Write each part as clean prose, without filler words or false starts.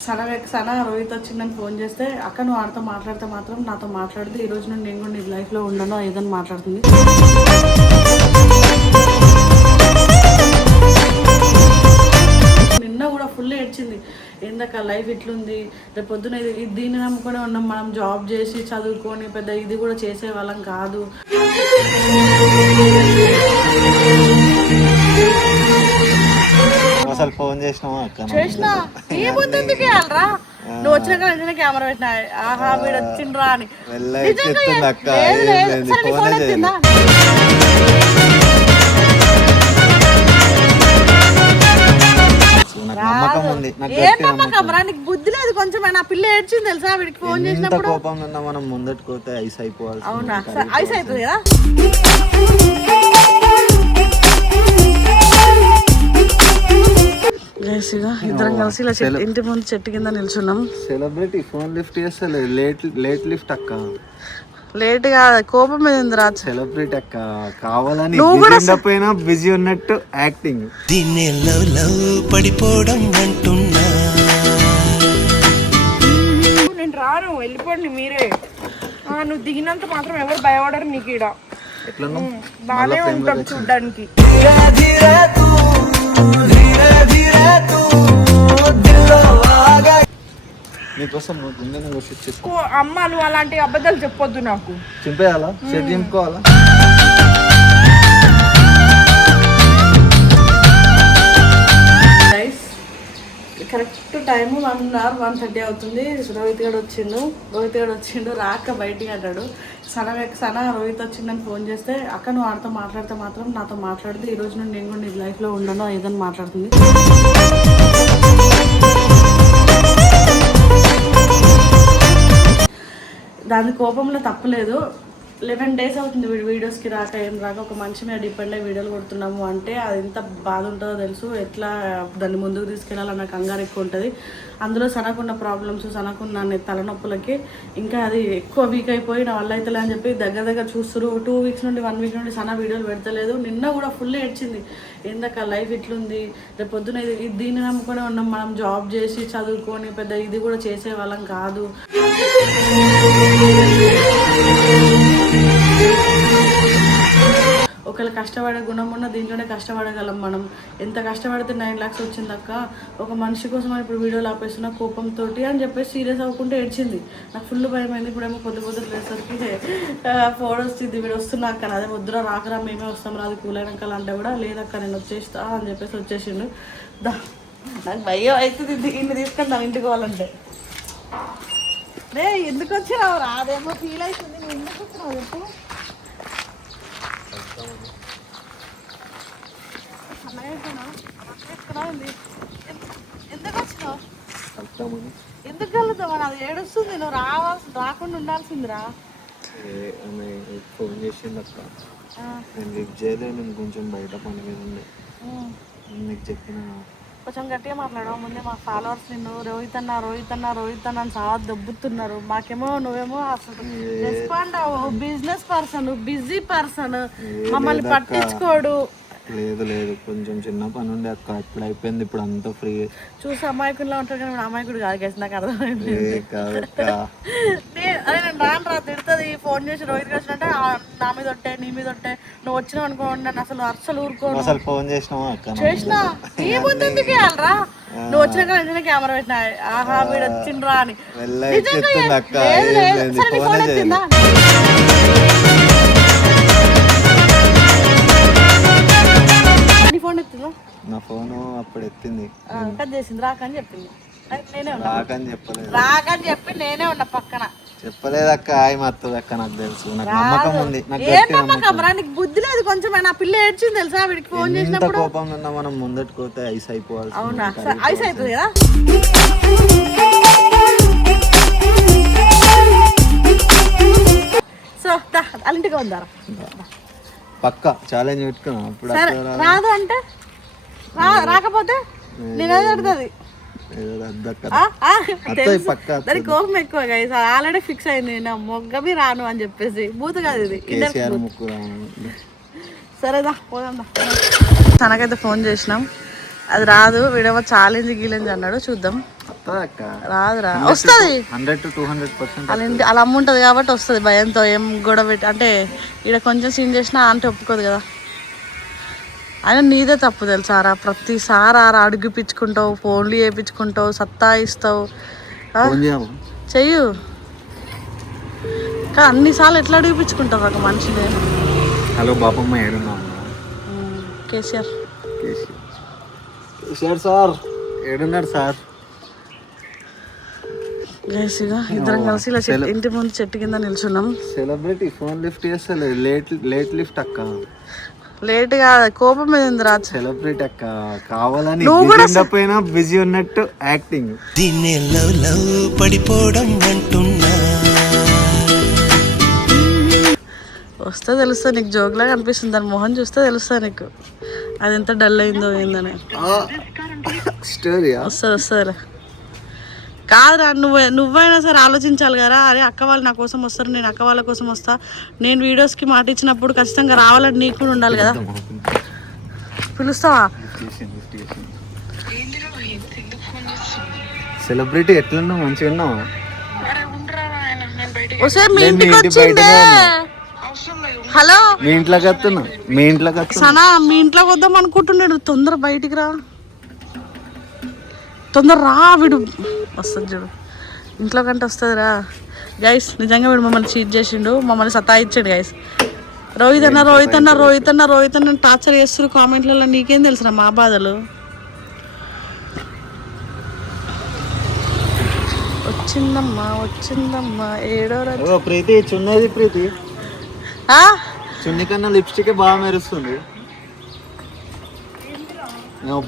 సనా రోహిత్ వచ్చిందని ఫోన్ చేస్తే అక్క నువ్వు ఆడితో మాట్లాడితే మాత్రం నాతో మాట్లాడితే ఈ రోజు నుండి నేను కూడా నీ లైఫ్లో ఉండను ఏదని మాట్లాడుతుంది. నిన్న కూడా ఫుల్ ఏడ్చింది. ఏందక్క లైఫ్ ఇట్లుంది, రేపు పొద్దున దీన్ని నమ్ముకొని ఉన్నాం, మనం జాబ్ చేసి చదువుకొని పెద్ద ఇది కూడా చేసే వాళ్ళం కాదు. అసలు ఫోన్ చేసినావా చేసినా ఏముందుకు వెళ్ళరా నువ్వు వచ్చినాక వెంటనే కెమెరా పెట్టినా ఆహా వీడు వచ్చిండ్రా అని. ఏం నమ్మకం నీకు బుద్ధి లేదు కొంచెం. నా పిల్ల ఏడ్చింది తెలుసా వీడికి ఫోన్ చేసినప్పుడు. కోపంలో మనం ముందటికి పోతే ఐస్ అయిపోవాలి. అవునా ఐస్ అవుతుంది కదా. ఇద్దరం కలిసి ఇలా ఇంటి ముందు చెట్టు కింద నిల్చున్నాం. సెలబ్రిటీ ఫోన్ లిఫ్ట్ చేస్తలే. లేట్ లిఫ్ట్ అక్క. లేట్ గా కోపం మీద ఉంది రాజు. సెలబ్రిటీ అక్క కావాలని పోయినా బిజీ ఉన్నట్టు యాక్టింగ్. పడిపోవడం అంటున్నా నేను రాను వెళ్ళిపోండి మీరే. నువ్వు దిగినంత మాత్రం ఎవరు భయపడరు నీకు. ఈడ బాగానే ఉంటాం చూడ్డానికి. అమ్మ నువ్వు అలాంటి అబద్ధాలు చెప్పొద్దు నాకు. చింపేయాలా చెట్టు చింపుకోవాలా. కరెక్ట్ టైం 1:30 అవుతుంది. రోహిత్ గడు వచ్చిండు రాక బయటికి అంటాడు. సనా రోహిత్ వచ్చిందని ఫోన్ చేస్తే అక్క నువ్వు ఆడితో మాట్లాడితే మాత్రం నాతో మాట్లాడితే ఈ రోజు నుండి నేను కూడా నీ లైఫ్లో ఉండను ఏదని మాట్లాడుతుంది. దాని కోపంలో తప్పలేదు. 11 days అవుతుంది వీడియోస్కి రాక ఏం రాక. ఒక మనిషి మీద డిపెండ్ అయ్యి వీడియోలు కొడుతున్నాము అంటే అది ఎంత బాధ ఉంటుందో తెలుసు. ఎట్లా దాన్ని ముందుకు తీసుకెళ్ళాలన్న కంగారు ఎక్కువ ఉంటుంది. అందులో సనకున్న ప్రాబ్లమ్స్, సనకున్న తలనొప్పులకి ఇంకా అది ఎక్కువ వీక్ అయిపోయి నా వల్ల అవుతలే అని చెప్పి దగ్గర చూస్తున్నారు. 2 weeks నుండి 1 week నుండి సన వీడియోలు పెడతలేదు. నిన్న కూడా ఫుల్ ఏడ్చింది. ఏందక్క లైఫ్ ఇట్లుంది, రేపు పొద్దున దీన్ని నమ్ముకొని ఉన్నాం, మనం జాబ్ చేసి చదువుకొని పెద్ద ఇది కూడా చేసే వాళ్ళం కాదు. ఒకవేళ కష్టపడే గుణం ఉన్న దీంట్లోనే కష్టపడగలం మనం. ఎంత కష్టపడితే 9 lakhs వచ్చిందక్క, ఒక మనిషి కోసం ఇప్పుడు వీడియోలు ఆపేస్తున్న కోపంతో అని చెప్పేసి సీరియస్ అవ్వకుంటే ఏడ్చింది. నాకు ఫుల్ భయం అయింది. ఇప్పుడేమో పొద్దు లేసరికి ఫోన్ వస్తుంది వీడు వస్తున్నా అక్క, అదే వద్దురా రాకరా మేమే వస్తాం రా అది కూలైనాక అంటే కూడా లేదక్క నేను వచ్చేస్తా అని చెప్పేసి వచ్చేసిండు. నాకు భయం అవుతుంది ఇన్ని తీసుకుంటాం ఇంటికి పోవాలంటే. రే ఎందుకు వచ్చినావు రా, అదేమో ఫీల్ అవుతుంది. నువ్వు ఎందుకు వచ్చినావు చెప్పు. ఎందుకు వచ్చినావు, ఎందుకు కలుద్దామని అది ఏడుస్తుంది. నువ్వు రాకుండా ఉండాల్సిందిరా. ఫోన్ చేసింది అక్క, నేను లిఫ్ట్ చేయలేదు. నేను కొంచెం బయట పని మీద ఉండే. నీకు చెప్పిన కొంచెం గట్టిగా మాట్లాడవు. ముందే మా ఫాలోవర్స్ నిన్ను రోహిత్ అన్న అని చాలా దొబ్బుతున్నారు. మాకేమో నువ్వేమో అసలు రెస్పాండ్ అవ్వవు. బిజినెస్ పర్సన్, బిజీ పర్సన్, మమ్మల్ని పట్టించుకోడు. లేదు కొంచెం చిన్న పని ఉండే అక్క, ఇప్పుడు అయిపోయింది. ఇప్పుడు అంతా ఫ్రీ. చూసి అమాయకుల్లో ఉంటారు కానీ అమాయకుడు కాదు గేసి నాకు అర్థమైంది. అదే నేను రాను తిడుతుంది. ఫోన్ చేసి రోహిత్ వచ్చినట్టే నా మీద ఒట్టే నీ మీద ఒట్టే నువ్వు వచ్చినావు అనుకోండి నన్ను అసలు ఊరుకోను. అసలు ఫోన్ చేసినావా చేసినా ఏముందుకు వెళ్ళరా నువ్వు వచ్చినాక వెంటనే కెమెరా పెట్టినా ఆహా వీడు వచ్చిండ్రా అని. ఫోన్ ఎత్తిందా ఫోన్ ఎత్తిందా? నా ఫోన్ అప్పుడు ఎత్తింది, కట్ చేసింది. రాకని చెప్పింది. రాకని చెప్పి నేనే ఉన్నా పక్కన. చెప్పలేదక్క మత్తదక్క, నాకు తెలుసు. నాకు నమ్మకం ఉంది. ఏం నమ్మకం రా నీకు బుద్ధి లేదు కొంచెం. నా పిల్ల ఏడ్చింది తెలుసా వీడికి ఫోన్ చేసినప్పుడు. కోపంలో ఉన్నా మనం ముందటికి పోతే ఐస్ అయిపోవాలి. అవునా ఐస్ అవుతుంది కదా. సో అల్లింటికి ఉందారా పక్క ఛాలెంజ్ పెట్టుకున్నా. అప్పుడు రాదు అంటే రాకపోతే నేనేది అడుగుతుంది. దానికి కోపం ఎక్కువ ఆల్రెడీ ఫిక్స్ అయింది. నా మొగ్గమి రాను అని చెప్పేసి బూత్ కాదు ఇది. సరేదా పోదా. తనకైతే ఫోన్ చేసినాం, అది రాదు. వీడేమో ఛాలెంజ్ గీలెంజ్ అన్నాడు. చూద్దాం. వస్తుంది అక్క. రాదురా, వస్తుంది 100 to 200%. వాళ్ళ ఇంటి వాళ్ళ అమ్మ ఉంటుంది కాబట్టి వస్తుంది. భయంతో ఏం గొడవ పెట్టి అంటే ఇక్కడ కొంచెం సీన్ చేసినా అంటే ఒప్పుకోదు కదా. అయినా నీదే తప్పు తెలుసారా, ప్రతిసారి అడుగుపించుకుంటావు, ఫోన్లు చేయించుకుంటావు, సత్తా ఇస్తావు. చెయ్యు కానీ అన్నిసార్లు ఎట్లా అడిగిపించుకుంటావు ఒక మనిషిని. హలో బాపమ్మ ఏడున్నా? కేసీఆర్ సార్ ఏడున్నాడు సార్? గైస్గా ఇద్దరం కలిసి ఇలా ఇంటి ముందు చెట్టు కింద నిల్చున్నాం. సెలబ్రిటీ ఫోన్ లిఫ్ట్ చేస్తలేదు. లేట్ లిఫ్ట్ అక్క. లేట్ గా కోపం మీద ఉంది రా. సెలబ్రిటీ అక్క కావాలని పోయినా బిజీ ఉన్నట్టు యాక్టింగ్. పడిపోవడం అంటున్నా వస్తే తెలుస్తుంది నీకు. జోక్ లాగా అనిపిస్తుంది, దాని మొహం చూస్తే తెలుస్తుంది నీకు అది ఎంత డల్ అయిందో ఏందని. వస్తుంది కాదురా, నువ్వైనా సరే ఆలోచించాలి కదా. అరే అక్క వాళ్ళు నా కోసం వస్తారు, నేను అక్క వాళ్ళ కోసం వస్తా. నేను వీడియోస్కి మాట ఇచ్చినప్పుడు ఖచ్చితంగా రావాలని నీకు కూడా ఉండాలి కదా. పిలుస్తావా? సెలబ్రిటీ ఎట్లున్నావు? మంచిగా ఉన్నావా? మీ ఇంటికి వచ్చిందే. హలో, మీ ఇంట్లోకి వస్తున్నా. మీ ఇంట్లోకి సనా మీ ఇంట్లోకి వద్దాం అనుకుంటున్నాడు. తొందర బయటికి రా, తొందర రా. వీడు వస్తుంది చూడు, ఇంట్లో కంటే వస్తుంది రా. గైస్ నిజంగా వీడు మమ్మల్ని చీట్ చేసిండు, మమ్మల్ని సతాయిచ్చాడు గైస్. రోహిత్ అన్న టార్చర్ చేస్తారు కామెంట్లలో. నీకేం తెలుసురా మా బాధలు. వచ్చిందమ్మా ఏడో ప్రీతి చున్నది. ప్రీతి చున్ని కన్నా లిప్స్టిక్ బాగా మెరుస్తుంది.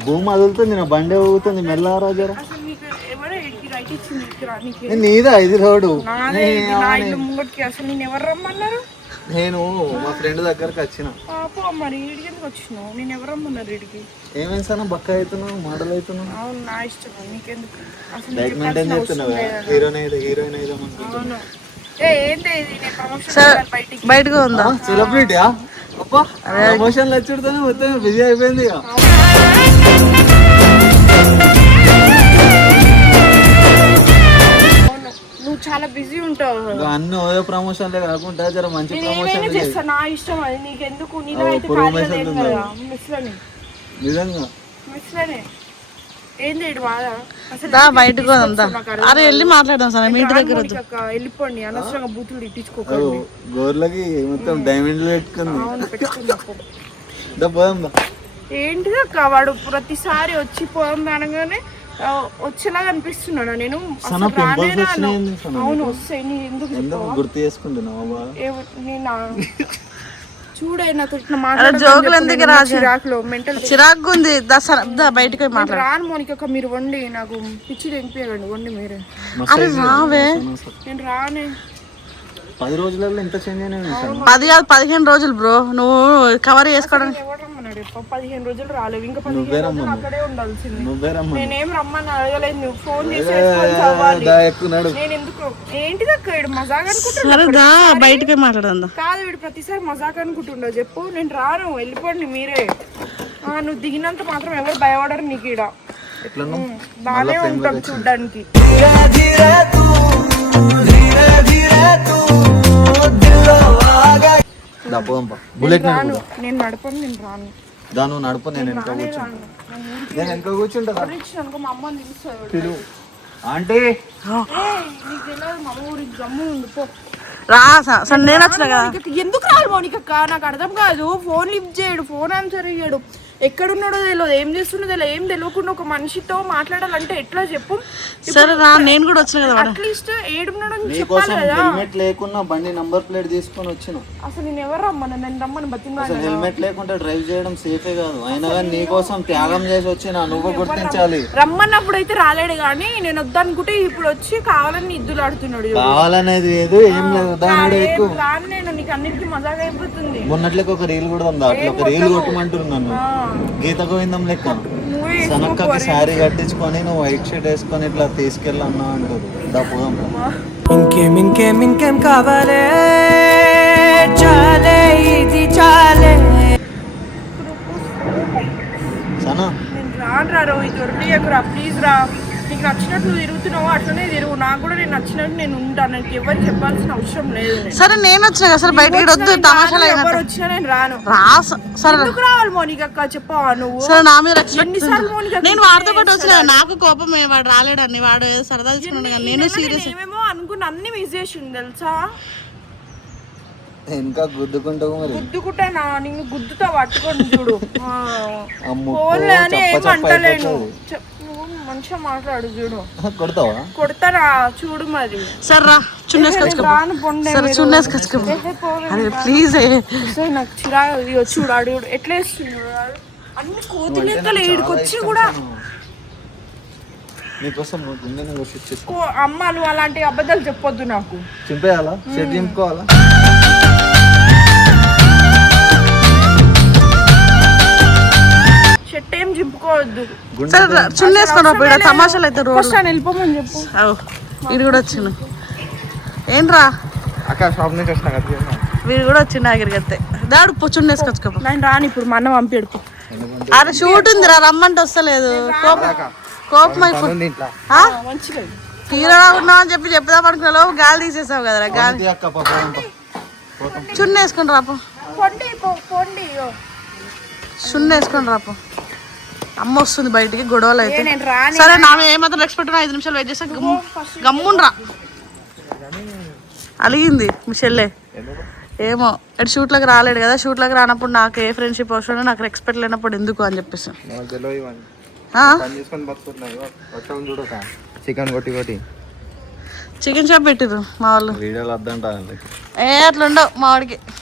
భూమి అదులుతుంది, నా బండి ఊగుతుంది. మెల్లరా జరా. నీదా ఇది రోడ్డు? నేను మా ఫ్రెండ్ దగ్గరకు వచ్చిన. ఏమైనా సార్ బక్క అవుతున్నావు, మోడల్ అవుతున్నావు. డైట్ మెయింటైన్ చేస్తున్నావు. హీరోయిన్ బయటకు ఉందా? సెలబ్రిటీయా? ప్రమోషన్లు వచ్చుడుతోనే మొత్తం బిజీ అయిపోయింది. నువ్వు చాలా బిజీ ఉంటావు. అన్ని ఓయో ప్రమోషన్లే కాకుండా జర మంచి ప్రమోషన్ చేస్తా. నా ఇష్టం అది, నీకెందుకు? నిజంగా బయటకు అరే వెళ్ళి మాట్లాడదాం సార్. మీ ఇంటి దగ్గర వెళ్ళిపోండి, అనవసరంగా బూతులు తిట్టించుకోకండి. గోర్లకి మొత్తం డైమండ్లు పెట్టుకుంది. ఏంటిది అక్క, వాడు ప్రతిసారి వచ్చి పోదాం అనగానే వచ్చేలాగా అనిపిస్తున్నాడు. నేను అవును వస్తాయి. నీ ఎందుకు గుర్తు చేసుకుంటున్నావు? చూడైనా జోకులు ఎందుకు చిరాకు ఉంది. బయటకు రాను మోనిక, మీరు వండి. నాకు పిచ్చి తెంపియండి, వండి మీరే. అరే రావే, నేను రానే. 10 రోజులలో ఎంత చేంజ్ అయినా? 10 కాదు 15 రోజులు బ్రో. నువ్వు కవర్ చేసుకోవడానికి 15 రోజులు రాలేవు. ఇంకా 15 రోజులు అక్కడే ఉండాల్సింది. నేనేం రమ్మని అడగలేదు. నువ్వు ఫోన్ చేసి నేను ఎందుకు? ఏంటిది అక్క, వీడు మజాక్ అనుకుంటున్నా. బయటకే మాట్లాడదా? కాదు, వీడు ప్రతిసారి మజాక్ అనుకుంటుండో చెప్పు. నేను రాను, వెళ్ళిపోండి మీరే. నువ్వు దిగినంత మాత్రం ఎవరు భయపడరు నీకు. ఈడ బాగానే ఉంటాం చూడ్డానికి. నేను నడపను, నేను రాను. దాను నడప, నేను వెనక కూర్చుంటా. మా అమ్మ నిలుస్తాడు. ఆంటీ నీకు తెలియదు, మా అమ్మ ఊరికి జమ్ము ఉంది. పో రా. నేను వచ్చిన కదా. ఎందుకు రాదు మౌనికక్క? నాకు అర్థం కాదు. ఫోన్ లిఫ్ట్ చేయడు, ఫోన్ ఆన్సర్ ఇయ్యడు. ఎక్కడున్నాడో తెలియదు, ఏం చేస్తున్నాడో తెలియదు. ఏం తెలియకుండా ఒక మనిషితో మాట్లాడాలంటే ఎట్లా చెప్పు? సరే రా, నేను కూడా వచ్చిన కదా. అట్లీస్ట్ ఏడున్నాడో చెప్పాలి కదా. హెల్మెట్ లేకుండా బండి నంబర్ ప్లేట్ తీసుకొని వచ్చిన. అసలు నేను ఎవరు రమ్మను? నేను రమ్మని బతిమాలి. హెల్మెట్ లేకుండా డ్రైవ్ చేయడం సేఫే కాదు. అయినా కానీ నీ కోసం త్యాగం చేసి వచ్చిన, నువ్వు గుర్తించాలి. రమ్మన్నప్పుడు అయితే రాలేడు, కానీ నేను వద్దనుకుంటే ఇప్పుడు వచ్చి కావాలని ఇద్దులు ఆడుతున్నాడు. కావాలనేది లేదు, ఏం లేదు. కానీ నేను నీకు అన్నిటికీ మజాగా అయిపోతుంది. మొన్నట్లకి ఒక రీల్ కూడా ఉంది, అట్లా ఒక రీల్ కొట్టమంటున్నాను. గీత గోవిందం లెక్క సనక్కకి శారీ కట్టించుకొని నువ్వు వైట్ షర్ట్ వేసుకొని ఇట్లా తీసుకెళ్ళన్నా అంటారు. పోదాం. ఇంకేం కావాలే, చాలే ఇది చాలే. సనా నేను రాను రా. రోహిత్ వదిలేయకురా ప్లీజ్ రా. నీకు నీకు నచ్చినట్టు నువ్వు తిరుగుతున్నావు అట్లనే తిరుగు. నాకు కూడా నేను నచ్చినట్టు నేను ఉంటాను. నాకు ఎవరికి చెప్పాల్సిన అవసరం లేదు. సరే నేను వచ్చిన కదా సరే బయటికి వద్దు తమాషాలు ఎవరు వచ్చినా నేను రాను. సరే ఎందుకు రావాలి మౌనిక అక్క చెప్పవా నువ్వు? సరే నా మీద ఎన్నిసార్లు మౌనిక నేను వాడితో పాటు వచ్చిన నాకు కోపం వాడు రాలేడని వాడు ఏదో సరదా తీసుకున్నాడు కానీ నేను సీరియస్ ఏమేమో అనుకున్న అన్ని మిస్ చేసింది తెలుసా. ఇంకా గుద్దుకుంటావు మరి. గుద్దుకుంటానా? నిన్ను గుద్దుతో పట్టుకొని చూడు. ఫోన్లే అని ఏం అంటలేను. నువ్వు మంచిగా మాట్లాడు చూడు. కొడతావా? కొడతారా చూడు మరి. సరే రా రాను పొండే ప్లీజ్ నాకు చిరాకు చూడు ఆడు ఎట్లా వేస్తున్నాడు. అన్ని కోతి లెక్కలు ఏడుకొచ్చి కూడా నీకోసం అమ్మ నువ్వు అలాంటి అబద్ధాలు చెప్పొద్దు నాకు. చింపేయాలా? షెడ్ చింపుకోవాలా? షర్ట్ ఏం చింపుకోవద్దు. చున్నేసుకున్నా తమాషాలు అయితే ఫస్ట్ అని వెళ్ళిపోమని చెప్పు. వీడు కూడా వచ్చిండు ఏంట్రా అక్క షాప్ నుంచి వచ్చినా కదా. వీడు కూడా వచ్చిండు ఆగిరిగతే దాడు చున్నేసుకొచ్చుకో. నేను రాని ఇప్పుడు మా అన్న పంపిడుకో. అరే షూట్ ఉందిరా రమ్మంటే వస్తలేదు. కోపం అయిపోయింది. తీరా ఉన్నావు అని చెప్పి చెప్దాం అనుకున్నావు గాలి తీసేసావు కదరా. గాలి చున్న వేసుకుని రాపో. చున్న వేసుకొని రాపో. అమ్మ వస్తుంది బయటికి గొడవలు అయితే. సరే నా ఏమాత్రం రెస్పెక్ట్ 5 నిమిషాలు వెయిట్ చేస్తా. గమ్ముండ్రా అలిగింది మీ చెల్లె. ఏమో ఎటు షూట్లోకి రాలేడు కదా. షూట్లోకి రానప్పుడు నాకు ఏ ఫ్రెండ్షిప్ అవసరం నాకు రెస్పెక్ట్ లేనప్పుడు ఎందుకు అని చెప్పేసి చికెన్ షాప్ పెట్టిరు మా వాళ్ళు. వీడియోలు వద్దంట అట్లా ఉండవు మా వాడికి.